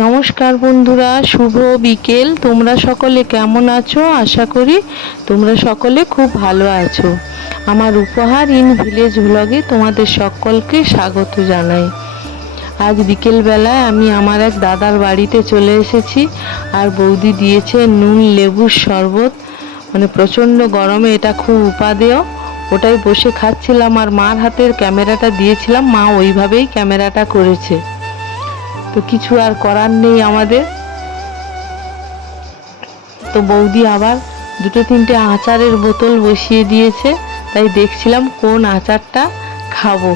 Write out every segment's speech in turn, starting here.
নমস্কার বন্ধুরা, শুভ বিকেল। তোমরা সকলে কেমন আছো? আশা করি তোমরা সকলে খুব ভালো আছো। আমার উপহার ইন ভিলেজ ব্লগে তোমাদের সকলকে স্বাগত জানাই। আজ বিকেলবেলায় আমি আমার এক দাদার বাড়িতে চলে এসেছি, আর বৌদি দিয়েছে নুন লেবুর শরবত। মানে প্রচণ্ড গরমে এটা খুব উপাদেয়। ওটাই বসে খাচ্ছিলাম, আর মার হাতের ক্যামেরাটা দিয়েছিলাম, মা ওইভাবেই ক্যামেরাটা করেছে। তো কিছু আর করার নেই আমাদের। তো বৌদি আবার দুটো তিনটে আচারের বোতল বসিয়ে দিয়েছে, তাই দেখছিলাম কোন আচারটা খাবো।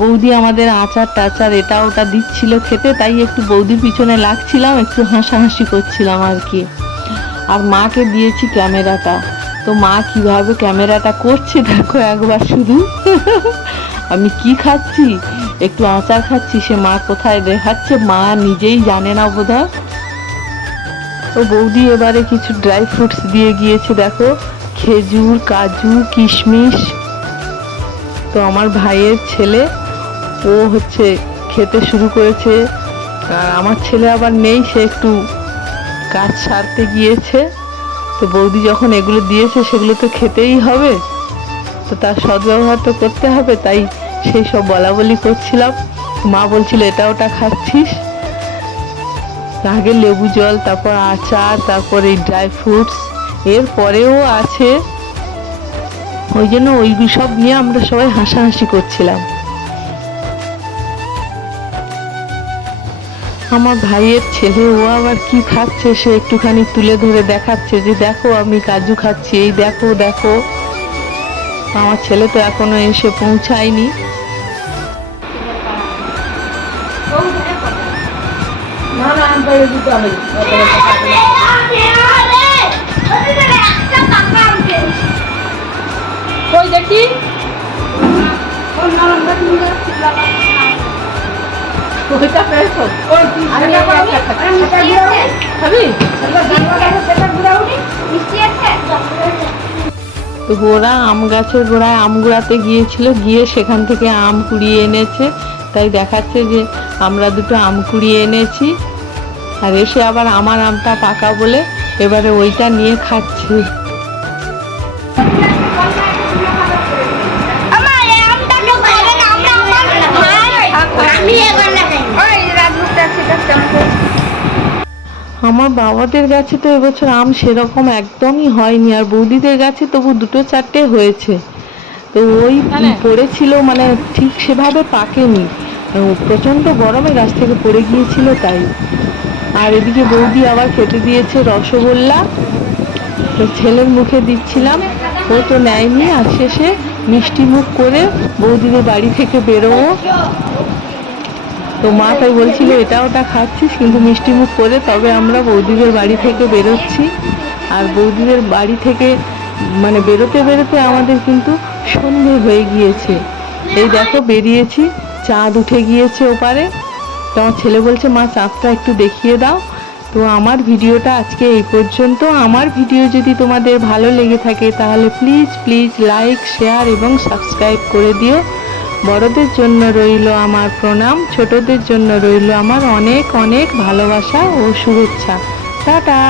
বৌদি আমাদের আচার টাচার এটা ওটা দিচ্ছিল খেতে, তাই একটু বৌদির পিছনে লাগছিলাম, একটু হাসাহাসি করছিলাম আর কি। আর মাকে দিয়েছি ক্যামেরাটা, তো মা কিভাবে ক্যামেরাটা করছে দেখো একবার শুধু। আমি কি খাচ্ছি, একটু আচার খাচ্ছি, সে মা কোথায় দেখাচ্ছে মা নিজেই জানে না বোধহয়। তো বৌদি এবারে কিছু ড্রাই ফ্রুটস দিয়ে গিয়েছে, দেখো খেজুর, কাজু, কিশমিশ। তো আমার ভাইয়ের ছেলে ও হচ্ছে খেতে শুরু করেছে, আর আমার ছেলে আবার নেই, সে একটু কাজ সারতে গিয়েছে। তো বৌদি যখন এগুলো দিয়েছে সেগুলো তো খেতেই হবে, তো তার সদ্ব্যবহার তো করতে হবে, তাই সেই সব বলা বলি করছিলাম। মা বলছিল এটা ওটা খাচ্ছিস, আগে লেবু জল, তারপর আচার, তারপর এই ড্রাই ফ্রুটস, এর পরেও আছে। ওই জন্য ওই সব নিয়ে আমরা সবাই হাসাহাসি করছিলাম। আমার ভাইয়ের ছেলে ও আবার কি খাচ্ছে, সে একটুখানি তুলে ধরে দেখাচ্ছে যে দেখো আমি কাজু খাচ্ছি, এই দেখো দেখো। আমার ছেলে তো এখনো এসে পৌঁছায়নি। দেখি তো ওরা আম গাছের গোড়ায় আম কুড়াতে গিয়েছিল, গিয়ে সেখান থেকে আম কুড়িয়ে এনেছে, তাই দেখাচ্ছে যে আমরা দুটো আম কুড়িয়ে এনেছি। আর এসে আবার আমার আমটা পাকা বলে এবারে ওইটা নিয়ে খাচ্ছে। আমার বাবাদের গাছে তো এবছর আম সেরকম একদমই হয়নি, আর বৌদিদের গাছে তবু দুটো চারটে হয়েছে। তো ওই পড়েছিল, মানে ঠিক সেভাবে পাকেনি, প্রচণ্ড গরমে গাছ থেকে পড়ে গিয়েছিল তাই। আর এদিকে বৌদি আবার কেটে দিয়েছে রসগোল্লা, তো ছেলের মুখে দিচ্ছিলাম, ও তো নেয়নি। আর শেষে মিষ্টি মুখ করে বৌদিদের বাড়ি থেকে বেরোবো, তো মা তাই বলছিল এটা ওটা খাচ্ছিস, কিন্তু মিষ্টি মুখ করে তবে আমরা বৌদিদের বাড়ি থেকে বেরোচ্ছি। আর বৌদিদের বাড়ি থেকে মানে বেরোতে বেরোতে আমাদের কিন্তু সন্ধে হয়ে গিয়েছে। এই দেখো বেরিয়েছি, চাঁদ উঠে গিয়েছে ওপারে। তো আমার ছেলে বলছে মা চাঁদটা একটু দেখিয়ে দাও। তো আমার ভিডিওটা আজকে এই পর্যন্ত। আমার ভিডিও যদি তোমাদের ভালো লেগে থাকে তাহলে প্লিজ প্লিজ লাইক, শেয়ার এবং সাবস্ক্রাইব করে দিও। বড়দের জন্য রইল আমার প্রণাম, ছোটদের জন্য রইল আমার অনেক অনেক ভালোবাসা ও শুভেচ্ছা। টাটা।